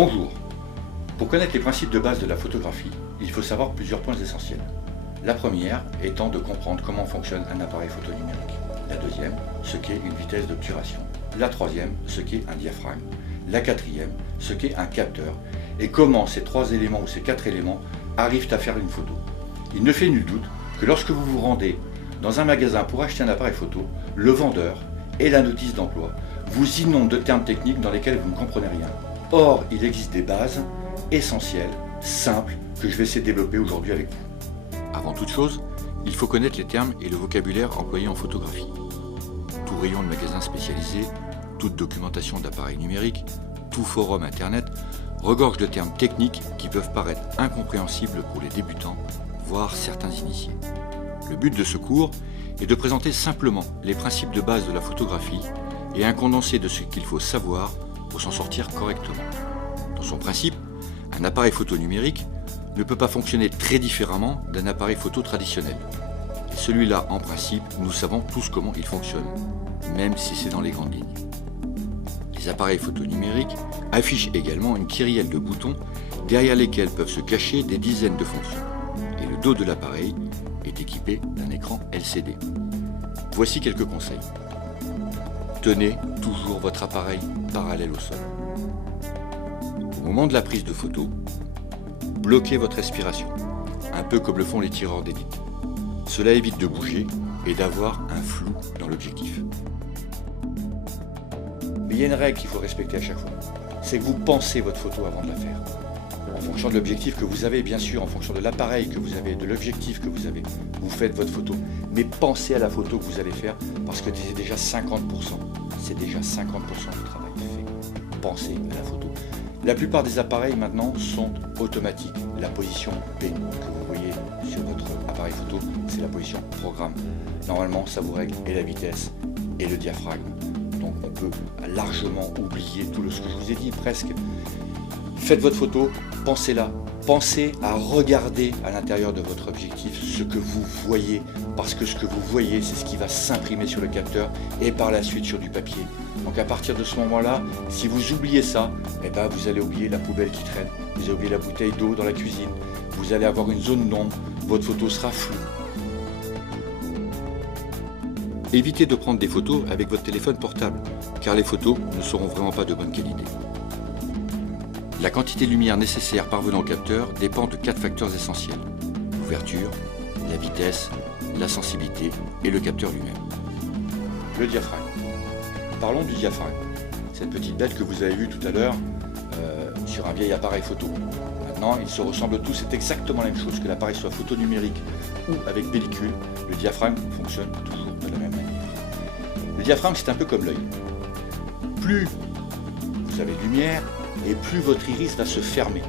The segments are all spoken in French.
Bonjour. Pour connaître les principes de base de la photographie, il faut savoir plusieurs points essentiels. La première étant de comprendre comment fonctionne un appareil photo numérique. La deuxième, ce qu'est une vitesse d'obturation. La troisième, ce qu'est un diaphragme. La quatrième, ce qu'est un capteur. Et comment ces trois éléments ou ces quatre éléments arrivent à faire une photo. Il ne fait nul doute que lorsque vous vous rendez dans un magasin pour acheter un appareil photo, le vendeur et la notice d'emploi vous inondent de termes techniques dans lesquels vous ne comprenez rien. Or, il existe des bases essentielles, simples, que je vais essayer de développer aujourd'hui avec vous. Avant toute chose, il faut connaître les termes et le vocabulaire employés en photographie. Tout rayon de magasin spécialisé, toute documentation d'appareils numériques, tout forum internet regorge de termes techniques qui peuvent paraître incompréhensibles pour les débutants, voire certains initiés. Le but de ce cours est de présenter simplement les principes de base de la photographie et un condensé de ce qu'il faut savoir pour s'en sortir correctement. Dans son principe, un appareil photo numérique ne peut pas fonctionner très différemment d'un appareil photo traditionnel. Et celui-là, en principe, nous savons tous comment il fonctionne, même si c'est dans les grandes lignes. Les appareils photo numériques affichent également une kyrielle de boutons derrière lesquels peuvent se cacher des dizaines de fonctions. Et le dos de l'appareil est équipé d'un écran LCD. Voici quelques conseils. Tenez toujours votre appareil parallèle au sol. Au moment de la prise de photo, bloquez votre respiration, un peu comme le font les tireurs d'élite. Cela évite de bouger et d'avoir un flou dans l'objectif. Mais il y a une règle qu'il faut respecter à chaque fois, c'est que vous pensez votre photo avant de la faire. En fonction de l'objectif que vous avez, bien sûr, en fonction de l'appareil que vous avez, de l'objectif que vous avez, vous faites votre photo. Mais pensez à la photo que vous allez faire parce que c'est déjà 50%. C'est déjà 50% du travail fait. Pensez à la photo. La plupart des appareils maintenant sont automatiques. La position B que vous voyez sur votre appareil photo, c'est la position programme. Normalement, ça vous règle et la vitesse et le diaphragme. Donc on peut largement oublier tout ce que je vous ai dit presque. Faites votre photo, pensez-la. Pensez à regarder à l'intérieur de votre objectif ce que vous voyez, parce que ce que vous voyez, c'est ce qui va s'imprimer sur le capteur et par la suite sur du papier. Donc à partir de ce moment-là, si vous oubliez ça, vous allez oublier la poubelle qui traîne, vous allez oublier la bouteille d'eau dans la cuisine, vous allez avoir une zone d'ombre, votre photo sera floue. Évitez de prendre des photos avec votre téléphone portable, car les photos ne seront vraiment pas de bonne qualité. La quantité de lumière nécessaire parvenant au capteur dépend de 4 facteurs essentiels. L'ouverture, la vitesse, la sensibilité et le capteur lui-même. Le diaphragme. Parlons du diaphragme. Cette petite bête que vous avez vue tout à l'heure sur un vieil appareil photo. Maintenant, ils se ressemblent tous, c'est exactement la même chose. Que l'appareil soit photo numérique ou avec pellicule, le diaphragme fonctionne toujours de la même manière. Le diaphragme, c'est un peu comme l'œil. Plus vous avez de lumière, et plus votre iris va se fermer.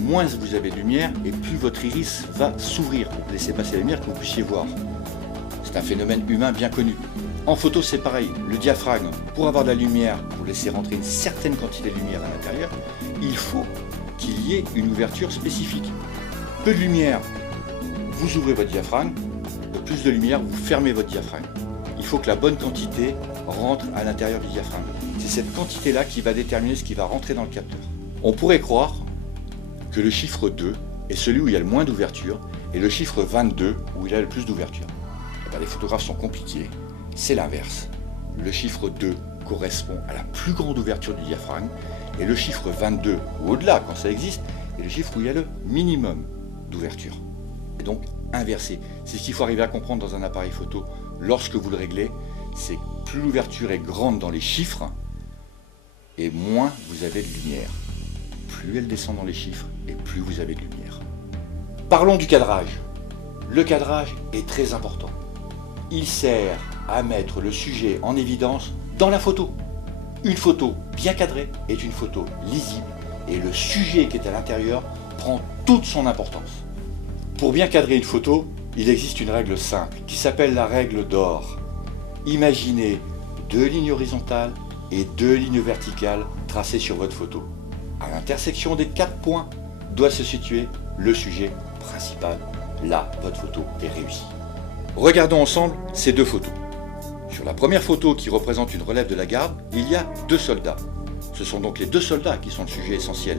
Moins vous avez de lumière et plus votre iris va s'ouvrir. Laissez passer la lumière que vous puissiez voir. C'est un phénomène humain bien connu. En photo, c'est pareil. Le diaphragme, pour avoir de la lumière, pour laisser rentrer une certaine quantité de lumière à l'intérieur, il faut qu'il y ait une ouverture spécifique. Peu de lumière, vous ouvrez votre diaphragme. Plus de lumière, vous fermez votre diaphragme. Il faut que la bonne quantité rentre à l'intérieur du diaphragme. C'est cette quantité-là qui va déterminer ce qui va rentrer dans le capteur. On pourrait croire que le chiffre 2 est celui où il y a le moins d'ouverture et le chiffre 22 où il y a le plus d'ouverture. Les photographes sont compliqués, c'est l'inverse. Le chiffre 2 correspond à la plus grande ouverture du diaphragme et le chiffre 22, ou au-delà quand ça existe, est le chiffre où il y a le minimum d'ouverture. Et donc inversé. C'est ce qu'il faut arriver à comprendre dans un appareil photo lorsque vous le réglez, c'est que plus l'ouverture est grande dans les chiffres, et moins vous avez de lumière. Plus elle descend dans les chiffres, et plus vous avez de lumière. Parlons du cadrage. Le cadrage est très important. Il sert à mettre le sujet en évidence dans la photo. Une photo bien cadrée est une photo lisible, et le sujet qui est à l'intérieur prend toute son importance. Pour bien cadrer une photo, il existe une règle simple, qui s'appelle la règle d'or. Imaginez 2 lignes horizontales et 2 lignes verticales tracées sur votre photo. À l'intersection des 4 points doit se situer le sujet principal. Là, votre photo est réussie. Regardons ensemble ces 2 photos. Sur la première photo qui représente une relève de la garde, il y a 2 soldats. Ce sont donc les deux soldats qui sont le sujet essentiel.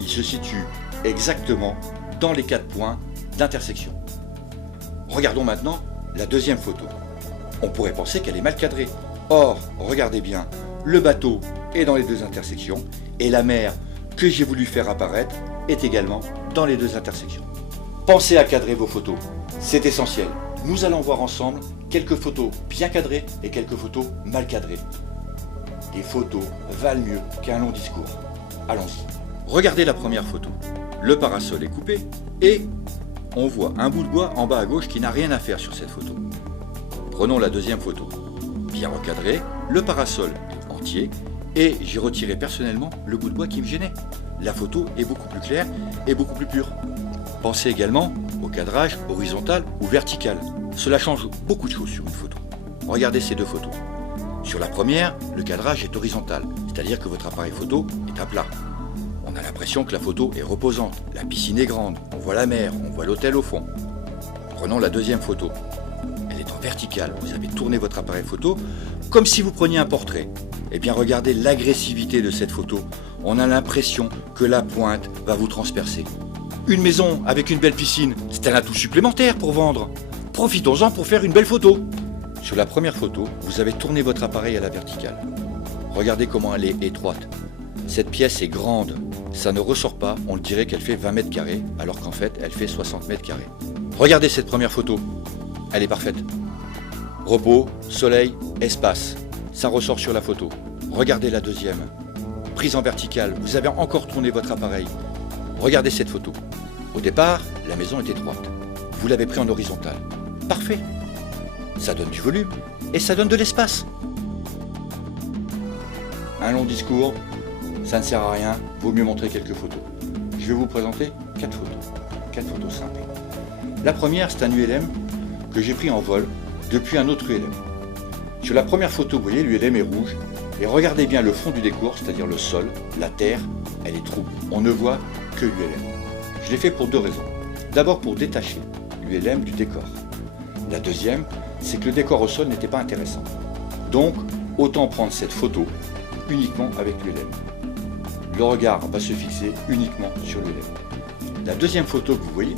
Ils se situent exactement dans les 4 points d'intersection. Regardons maintenant la deuxième photo. On pourrait penser qu'elle est mal cadrée. Or, regardez bien, le bateau est dans les 2 intersections et la mer que j'ai voulu faire apparaître est également dans les 2 intersections. Pensez à cadrer vos photos, c'est essentiel. Nous allons voir ensemble quelques photos bien cadrées et quelques photos mal cadrées. Les photos valent mieux qu'un long discours. Allons-y. Regardez la première photo. Le parasol est coupé et on voit un bout de bois en bas à gauche qui n'a rien à faire sur cette photo. Prenons la deuxième photo. Bien recadré, le parasol est entier et j'ai retiré personnellement le bout de bois qui me gênait. La photo est beaucoup plus claire et beaucoup plus pure. Pensez également au cadrage horizontal ou vertical. Cela change beaucoup de choses sur une photo. Regardez ces 2 photos. Sur la première, le cadrage est horizontal, c'est-à-dire que votre appareil photo est à plat. On a l'impression que la photo est reposante, la piscine est grande, on voit la mer, on voit l'hôtel au fond. Prenons la deuxième photo. Elle est en verticale, vous avez tourné votre appareil photo comme si vous preniez un portrait. Eh bien regardez l'agressivité de cette photo. On a l'impression que la pointe va vous transpercer. Une maison avec une belle piscine, c'est un atout supplémentaire pour vendre. Profitons-en pour faire une belle photo. Sur la première photo, vous avez tourné votre appareil à la verticale. Regardez comment elle est étroite. Cette pièce est grande. Ça ne ressort pas, on dirait qu'elle fait 20 mètres carrés, alors qu'en fait, elle fait 60 mètres carrés. Regardez cette première photo. Elle est parfaite. Repos, soleil, espace. Ça ressort sur la photo. Regardez la deuxième. Prise en verticale, vous avez encore tourné votre appareil. Regardez cette photo. Au départ, la maison est étroite. Vous l'avez pris en horizontal. Parfait. Ça donne du volume et ça donne de l'espace. Un long discours, ça ne sert à rien, vaut mieux montrer quelques photos. Je vais vous présenter 4 photos. 4 photos simples. La première, c'est un ULM que j'ai pris en vol depuis un autre ULM. Sur la première photo, vous voyez, l'ULM est rouge. Et regardez bien le fond du décor, c'est-à-dire le sol, la terre, elle est trouble. On ne voit que l'ULM. Je l'ai fait pour 2 raisons. D'abord pour détacher l'ULM du décor. La deuxième, c'est que le décor au sol n'était pas intéressant. Donc, autant prendre cette photo uniquement avec l'ULM. Le regard va se fixer uniquement sur l'ULM. La deuxième photo que vous voyez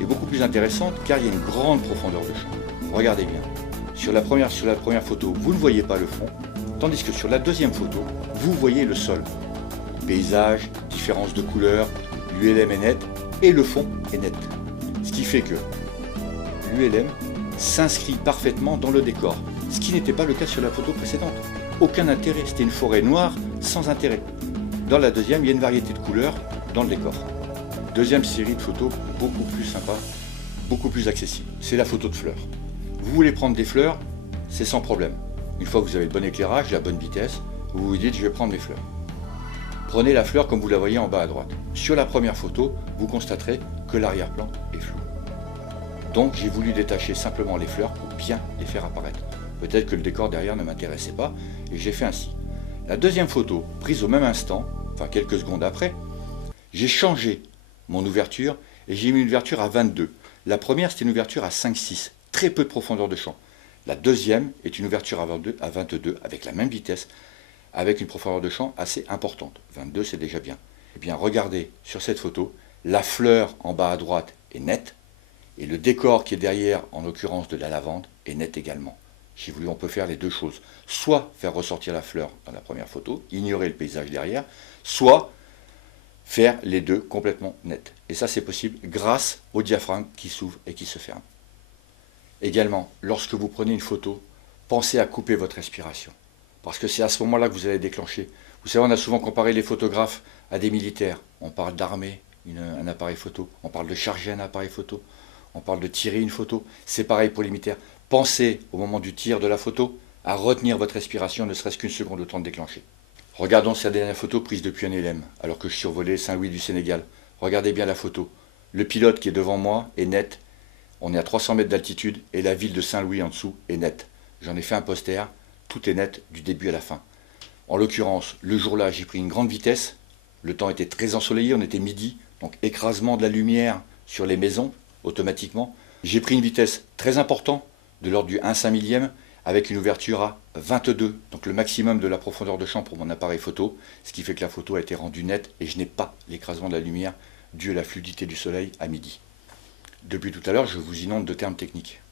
est beaucoup plus intéressante car il y a une grande profondeur de champ. Regardez bien. Sur la première photo, vous ne voyez pas le fond, tandis que sur la deuxième photo, vous voyez le sol. Paysage, différence de couleur, l'ULM est net et le fond est net. Ce qui fait que l'ULM s'inscrit parfaitement dans le décor, ce qui n'était pas le cas sur la photo précédente. Aucun intérêt, c'était une forêt noire sans intérêt. Dans la deuxième, il y a une variété de couleurs dans le décor. Deuxième série de photos, beaucoup plus sympa, beaucoup plus accessible. C'est la photo de fleurs. Vous voulez prendre des fleurs, c'est sans problème. Une fois que vous avez le bon éclairage, la bonne vitesse, vous vous dites je vais prendre mes fleurs. Prenez la fleur comme vous la voyez en bas à droite. Sur la première photo, vous constaterez que l'arrière-plan est flou. Donc j'ai voulu détacher simplement les fleurs pour bien les faire apparaître. Peut-être que le décor derrière ne m'intéressait pas et j'ai fait ainsi. La deuxième photo, prise au même instant, enfin quelques secondes après, j'ai changé mon ouverture et j'ai mis une ouverture à 22. La première c'était une ouverture à 5,6, très peu de profondeur de champ. La deuxième est une ouverture à 22 avec la même vitesse, avec une profondeur de champ assez importante. 22 c'est déjà bien. Eh bien regardez sur cette photo, la fleur en bas à droite est nette et le décor qui est derrière, en l'occurrence de la lavande, est net également. J'ai voulu, on peut faire les deux choses. Soit faire ressortir la fleur dans la première photo, ignorer le paysage derrière, soit faire les deux complètement nets. Et ça c'est possible grâce au diaphragme qui s'ouvre et qui se ferme. Également, lorsque vous prenez une photo, pensez à couper votre respiration. Parce que c'est à ce moment-là que vous allez déclencher. Vous savez, on a souvent comparé les photographes à des militaires. On parle d'armer un appareil photo, on parle de charger un appareil photo, on parle de tirer une photo. C'est pareil pour les militaires. Pensez au moment du tir de la photo à retenir votre respiration, ne serait-ce qu'une seconde au temps de déclencher. Regardons cette dernière photo prise depuis un LM, alors que je survolais Saint-Louis du Sénégal. Regardez bien la photo. Le pilote qui est devant moi est net. On est à 300 mètres d'altitude et la ville de Saint-Louis en dessous est nette. J'en ai fait un poster, tout est net du début à la fin. En l'occurrence, le jour-là, j'ai pris une grande vitesse. Le temps était très ensoleillé, on était midi, donc écrasement de la lumière sur les maisons, automatiquement. J'ai pris une vitesse très importante, de l'ordre du 1/5 millième, avec une ouverture à 22, donc le maximum de la profondeur de champ pour mon appareil photo, ce qui fait que la photo a été rendue nette et je n'ai pas l'écrasement de la lumière dû à la fluidité du soleil à midi. Depuis tout à l'heure, je vous inonde de termes techniques.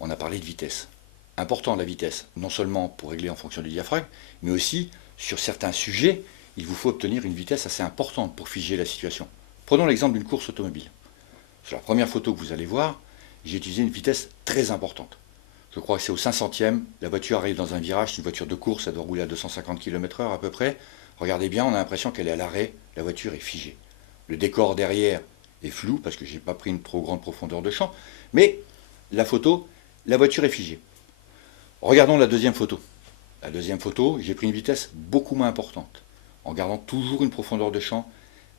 On a parlé de vitesse. Important la vitesse, non seulement pour régler en fonction du diaphragme, mais aussi sur certains sujets, il vous faut obtenir une vitesse assez importante pour figer la situation. Prenons l'exemple d'une course automobile. Sur la première photo que vous allez voir, j'ai utilisé une vitesse très importante. Je crois que c'est au 500e, la voiture arrive dans un virage, c'est une voiture de course, elle doit rouler à 250 km/h à peu près. Regardez bien, on a l'impression qu'elle est à l'arrêt, la voiture est figée. Le décor derrière est flou, parce que je n'ai pas pris une trop grande profondeur de champ, mais la photo, la voiture est figée. Regardons la deuxième photo. La deuxième photo, j'ai pris une vitesse beaucoup moins importante, en gardant toujours une profondeur de champ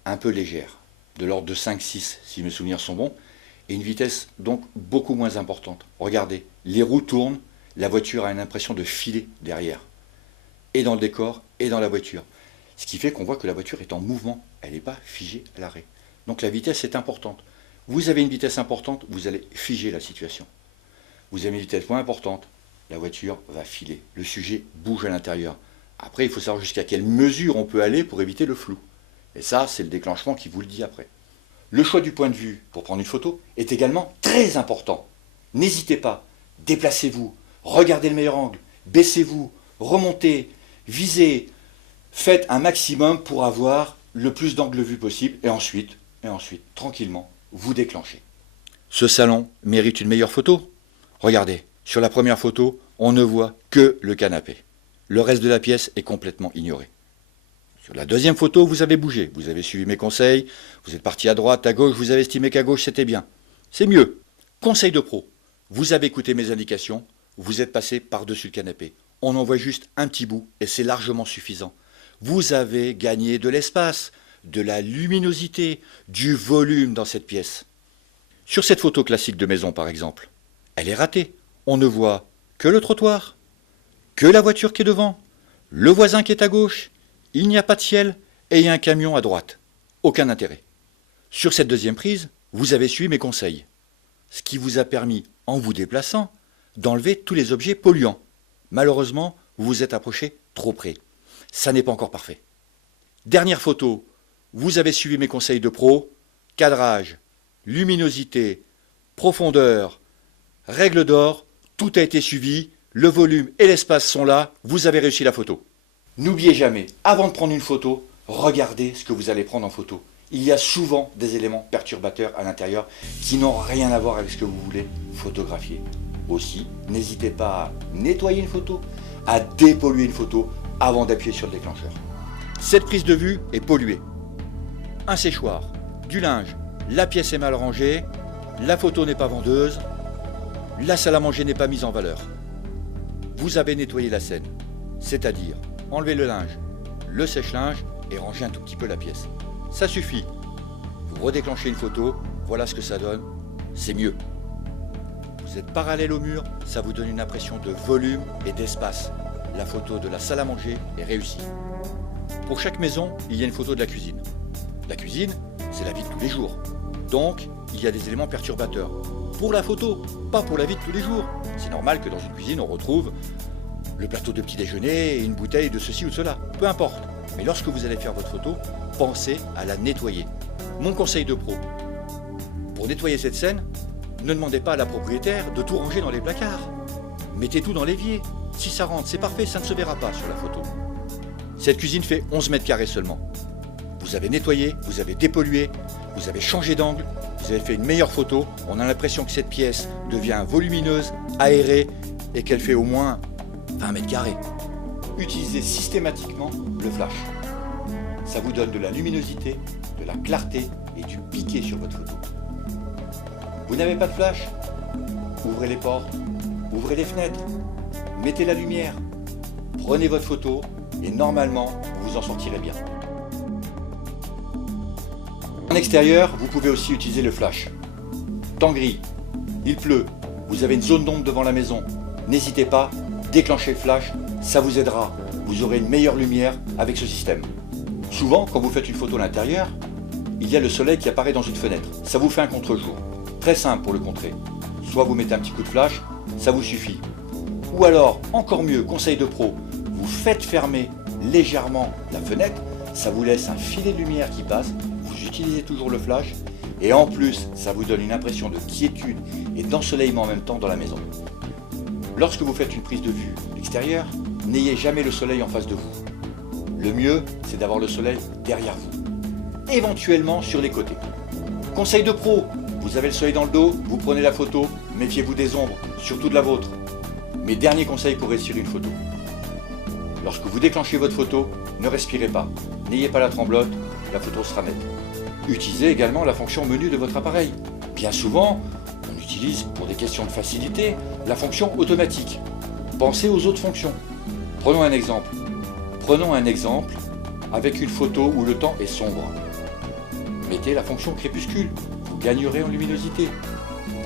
un peu légère, de l'ordre de 5-6 si mes souvenirs sont bons, et une vitesse donc beaucoup moins importante. Regardez, les roues tournent, la voiture a une impression de filer derrière, et dans le décor, et dans la voiture. Ce qui fait qu'on voit que la voiture est en mouvement, elle n'est pas figée à l'arrêt. Donc la vitesse est importante. Vous avez une vitesse importante, vous allez figer la situation. Vous avez une vitesse moins importante, la voiture va filer. Le sujet bouge à l'intérieur. Après, il faut savoir jusqu'à quelle mesure on peut aller pour éviter le flou. Et ça, c'est le déclenchement qui vous le dit après. Le choix du point de vue pour prendre une photo est également très important. N'hésitez pas, déplacez-vous, regardez le meilleur angle, baissez-vous, remontez, visez, faites un maximum pour avoir le plus d'angles vus possible et ensuite, tranquillement, vous déclenchez. Ce salon mérite une meilleure photo. Regardez, sur la première photo, on ne voit que le canapé. Le reste de la pièce est complètement ignoré. Sur la deuxième photo, vous avez bougé, vous avez suivi mes conseils, vous êtes parti à droite, à gauche, vous avez estimé qu'à gauche c'était bien. C'est mieux. Conseil de pro, vous avez écouté mes indications, vous êtes passé par-dessus le canapé. On en voit juste un petit bout et c'est largement suffisant. Vous avez gagné de l'espace, de la luminosité, du volume dans cette pièce. Sur cette photo classique de maison par exemple, elle est ratée. On ne voit que le trottoir, que la voiture qui est devant, le voisin qui est à gauche, il n'y a pas de ciel et il y a un camion à droite. Aucun intérêt. Sur cette deuxième prise, vous avez suivi mes conseils, ce qui vous a permis, en vous déplaçant, d'enlever tous les objets polluants. Malheureusement, vous vous êtes approché trop près. Ça n'est pas encore parfait. Dernière photo, vous avez suivi mes conseils de pro, cadrage, luminosité, profondeur, règle d'or, tout a été suivi, le volume et l'espace sont là, vous avez réussi la photo. N'oubliez jamais, avant de prendre une photo, regardez ce que vous allez prendre en photo. Il y a souvent des éléments perturbateurs à l'intérieur qui n'ont rien à voir avec ce que vous voulez photographier. Aussi, n'hésitez pas à nettoyer une photo, à dépolluer une photo avant d'appuyer sur le déclencheur. Cette prise de vue est polluée. Un séchoir, du linge, la pièce est mal rangée, la photo n'est pas vendeuse, la salle à manger n'est pas mise en valeur. Vous avez nettoyé la scène, c'est-à-dire enlever le linge, le sèche-linge et ranger un tout petit peu la pièce. Ça suffit. Vous redéclenchez une photo, voilà ce que ça donne, c'est mieux. Vous êtes parallèle au mur, ça vous donne une impression de volume et d'espace. La photo de la salle à manger est réussie. Pour chaque maison, il y a une photo de la cuisine. La cuisine, c'est la vie de tous les jours. Donc, il y a des éléments perturbateurs. Pour la photo, pas pour la vie de tous les jours. C'est normal que dans une cuisine, on retrouve le plateau de petit déjeuner et une bouteille de ceci ou de cela. Peu importe. Mais lorsque vous allez faire votre photo, pensez à la nettoyer. Mon conseil de pro. Pour nettoyer cette scène, ne demandez pas à la propriétaire de tout ranger dans les placards. Mettez tout dans l'évier. Si ça rentre, c'est parfait, ça ne se verra pas sur la photo. Cette cuisine fait 11 mètres carrés seulement. Vous avez nettoyé, vous avez dépollué, vous avez changé d'angle, vous avez fait une meilleure photo. On a l'impression que cette pièce devient volumineuse, aérée et qu'elle fait au moins 20 mètres carrés. Utilisez systématiquement le flash. Ça vous donne de la luminosité, de la clarté et du piqué sur votre photo. Vous n'avez pas de flash? Ouvrez les portes, ouvrez les fenêtres, mettez la lumière, prenez votre photo et normalement, vous vous en sortirez bien. En extérieur, vous pouvez aussi utiliser le flash. Temps gris, il pleut, vous avez une zone d'ombre devant la maison. N'hésitez pas, déclenchez le flash, ça vous aidera. Vous aurez une meilleure lumière avec ce système. Souvent, quand vous faites une photo à l'intérieur, il y a le soleil qui apparaît dans une fenêtre. Ça vous fait un contre-jour. Très simple pour le contrer. Soit vous mettez un petit coup de flash, ça vous suffit. Ou alors, encore mieux, conseil de pro, vous faites fermer légèrement la fenêtre, ça vous laisse un filet de lumière qui passe, vous utilisez toujours le flash, et en plus, ça vous donne une impression de quiétude et d'ensoleillement en même temps dans la maison. Lorsque vous faites une prise de vue extérieure, n'ayez jamais le soleil en face de vous. Le mieux, c'est d'avoir le soleil derrière vous, éventuellement sur les côtés. Conseil de pro, vous avez le soleil dans le dos, vous prenez la photo, méfiez-vous des ombres, surtout de la vôtre. Mes derniers conseils pour réussir une photo. Lorsque vous déclenchez votre photo, ne respirez pas, n'ayez pas la tremblote, la photo sera nette. Utilisez également la fonction menu de votre appareil. Bien souvent, on utilise pour des questions de facilité la fonction automatique. Pensez aux autres fonctions. Prenons un exemple. Prenons un exemple avec une photo où le temps est sombre. Mettez la fonction crépuscule, vous gagnerez en luminosité.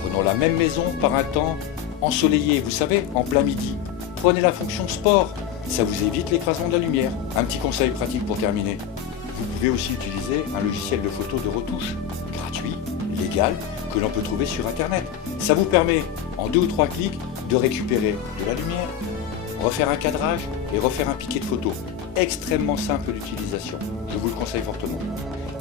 Prenons la même maison par un temps ensoleillé, vous savez, en plein midi. Prenez la fonction sport, ça vous évite l'écrasement de la lumière. Un petit conseil pratique pour terminer. Vous pouvez aussi utiliser un logiciel de photo de retouche, gratuit, légal, que l'on peut trouver sur internet. Ça vous permet, en 2 ou 3 clics, de récupérer de la lumière, refaire un cadrage et refaire un piqué de photo. Extrêmement simple d'utilisation, je vous le conseille fortement.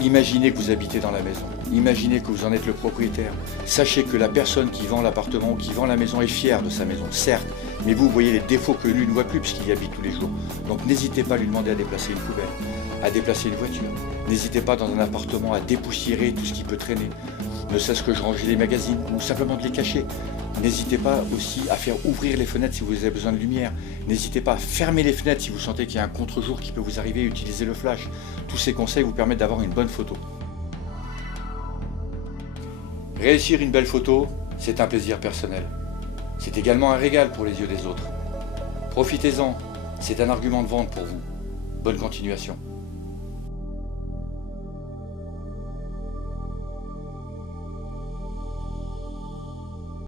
Imaginez que vous habitez dans la maison, imaginez que vous en êtes le propriétaire. Sachez que la personne qui vend l'appartement ou qui vend la maison est fière de sa maison, certes, mais vous voyez les défauts que lui ne voit plus puisqu'il y habite tous les jours. Donc n'hésitez pas à lui demander à déplacer une poubelle, à déplacer une voiture. N'hésitez pas dans un appartement à dépoussiérer tout ce qui peut traîner, ne serait-ce que ranger les magazines ou simplement de les cacher. N'hésitez pas aussi à faire ouvrir les fenêtres si vous avez besoin de lumière. N'hésitez pas à fermer les fenêtres si vous sentez qu'il y a un contre-jour qui peut vous arriver et utiliser le flash. Tous ces conseils vous permettent d'avoir une bonne photo. Réussir une belle photo, c'est un plaisir personnel. C'est également un régal pour les yeux des autres. Profitez-en, c'est un argument de vente pour vous. Bonne continuation.